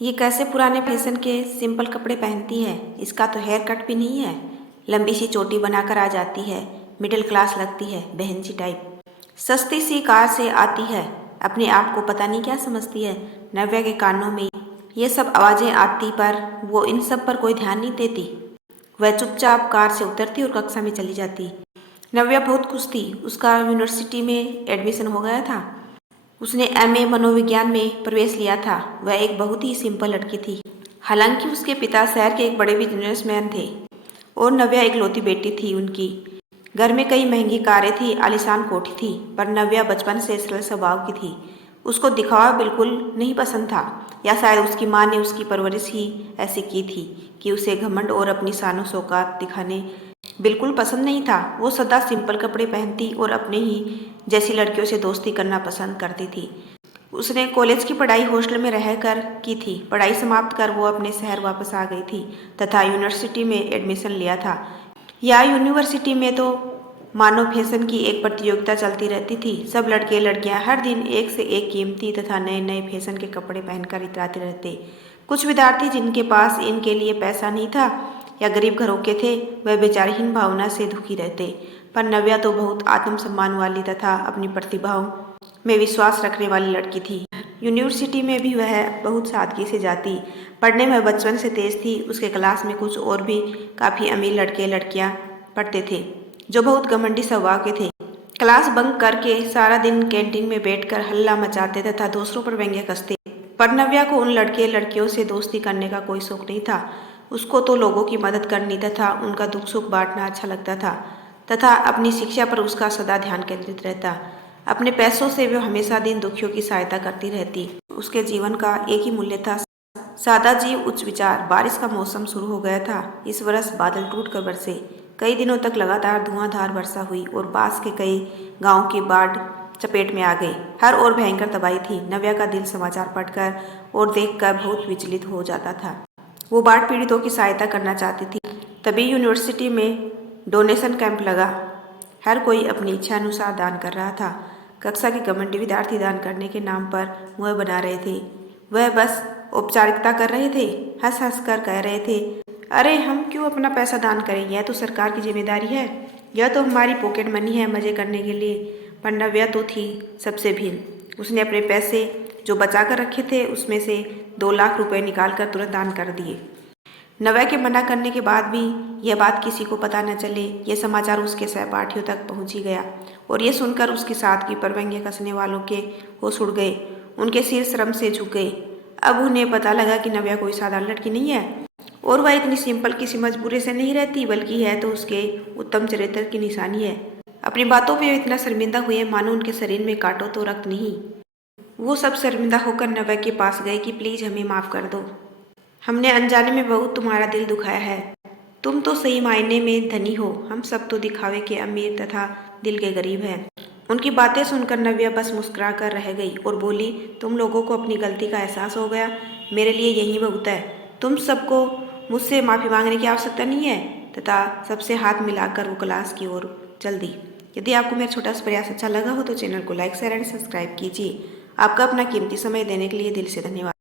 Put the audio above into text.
ये कैसे पुराने फैशन के सिंपल कपड़े पहनती है। इसका तो हेयर कट भी नहीं है, लंबी सी चोटी बनाकर आ जाती है। मिडिल क्लास लगती है, बहन जी टाइप। सस्ती सी कार से आती है, अपने आप को पता नहीं क्या समझती है। नव्या के कानों में ये सब आवाज़ें आती पर वो इन सब पर कोई ध्यान नहीं देती। वह चुपचाप कार से उतरती और कक्षा में चली जाती। नव्या बहुत खुश थी, उसका यूनिवर्सिटी में एडमिशन हो गया था। उसने एमए मनोविज्ञान में प्रवेश लिया था। वह एक बहुत ही सिंपल लड़की थी। हालांकि उसके पिता शहर के एक बड़े बिजनेसमैन थे और नव्या इकलौती बेटी थी उनकी। घर में कई महंगी कारें थी, आलीशान कोठी थी, पर नव्या बचपन से सरल स्वभाव की थी। उसको दिखावा बिल्कुल नहीं पसंद था, या शायद उसकी माँ ने उसकी परवरिश ही ऐसी की थी कि उसे घमंड और अपनी शानो शौकात दिखाने बिल्कुल पसंद नहीं था। वो सदा सिंपल कपड़े पहनती और अपने ही जैसी लड़कियों से दोस्ती करना पसंद करती थी। उसने कॉलेज की पढ़ाई हॉस्टल में रहकर की थी। पढ़ाई समाप्त कर वो अपने शहर वापस आ गई थी तथा यूनिवर्सिटी में एडमिशन लिया था। या यूनिवर्सिटी में तो मानो फैशन की एक प्रतियोगिता चलती रहती थी। सब लड़के लड़कियां हर दिन एक से एक कीमती तथा नए नए फैशन के कपड़े पहनकर इतराते रहते। कुछ विद्यार्थी जिनके पास इनके लिए पैसा नहीं था या गरीब घरों के थे, वह बेचारीहीन भावना से दुखी रहते। पर नव्या तो बहुत आत्मसम्मान वाली तथा अपनी प्रतिभाओं में विश्वास रखने वाली लड़की थी। यूनिवर्सिटी में भी वह बहुत सादगी से जाती। पढ़ने में बचपन से तेज थी। उसके क्लास में कुछ और भी काफ़ी अमीर लड़के लड़कियां पढ़ते थे जो बहुत घमंडी स्वभाव के थे। क्लास बंक करके सारा दिन कैंटीन में बैठकर हल्ला मचाते तथा दूसरों पर व्यंग्य कसते। पर नव्या को उन लड़के लड़कियों से दोस्ती करने का कोई शौक नहीं था। उसको तो लोगों की मदद करनी तथा उनका दुख सुख बांटना अच्छा लगता था तथा अपनी शिक्षा पर उसका सदा ध्यान केंद्रित रहता। अपने पैसों से वह हमेशा दिन दुखियों की सहायता करती रहती। उसके जीवन का एक ही मूल्य था, सादा जीव उच्च विचार। बारिश का मौसम शुरू हो गया था। इस वर्ष बादल टूट कर बरसे। कई दिनों तक लगातार धुआंधार वर्षा हुई और पास के कई गांव की बाढ़ चपेट में आ गई। हर ओर भयंकर तबाही थी। नव्या का दिल समाचार पढ़कर और देखकर बहुत विचलित हो जाता था। वो बाढ़ पीड़ितों की सहायता करना चाहती थी। तभी यूनिवर्सिटी में डोनेशन कैंप लगा। हर कोई अपनी इच्छा अनुसार दान कर रहा था। कक्षा के घमंडी विद्यार्थी दान करने के नाम पर मुँह बना रहे थे। वह बस औपचारिकता कर रहे थे। हंस हंस कर कह रहे थे, अरे हम क्यों अपना पैसा दान करें, यह तो सरकार की जिम्मेदारी है, यह तो हमारी पॉकेट मनी है मजे करने के लिए। पर नव्या तो थी सबसे भील। उसने अपने पैसे जो बचा कर रखे थे उसमें से 2 लाख रुपए निकाल कर तुरंत दान कर दिए। नव्या के मना करने के बाद भी यह बात किसी को पता न चले, यह समाचार उसके सहपाठियों तक पहुंच ही गया और ये सुनकर उसकी सादगी पर व्यंग्य कसने वालों के होश उड़ गए। उनके सिर शर्म से झुक गए। अब उन्हें पता लगा कि नव्या कोई साधारण लड़की नहीं है और वह इतनी सिंपल किसी मजबूरी से नहीं रहती, बल्कि है तो उसके उत्तम चरित्र की निशानी है। अपनी बातों पे इतना शर्मिंदा हुए मानो उनके शरीर में काटो तो रक्त नहीं। वो सब शर्मिंदा होकर नव्या के पास गए कि प्लीज हमें माफ कर दो, हमने अनजाने में बहुत तुम्हारा दिल दुखाया है। तुम तो सही मायने में धनी हो, हम सब तो दिखावे के अमीर तथा दिल के गरीब हैं। उनकी बातें सुनकर नव्या बस मुस्कुरा कर रह गई और बोली, तुम लोगों को अपनी गलती का एहसास हो गया, मेरे लिए यही बहुत है। तुम सबको मुझसे माफ़ी मांगने की आवश्यकता नहीं है। तथा सबसे हाथ मिलाकर वो क्लास की ओर चल दी। यदि आपको मेरा छोटा सा प्रयास अच्छा लगा हो तो चैनल को लाइक शेयर एंड सब्सक्राइब कीजिए। आपका अपना कीमती समय देने के लिए दिल से धन्यवाद।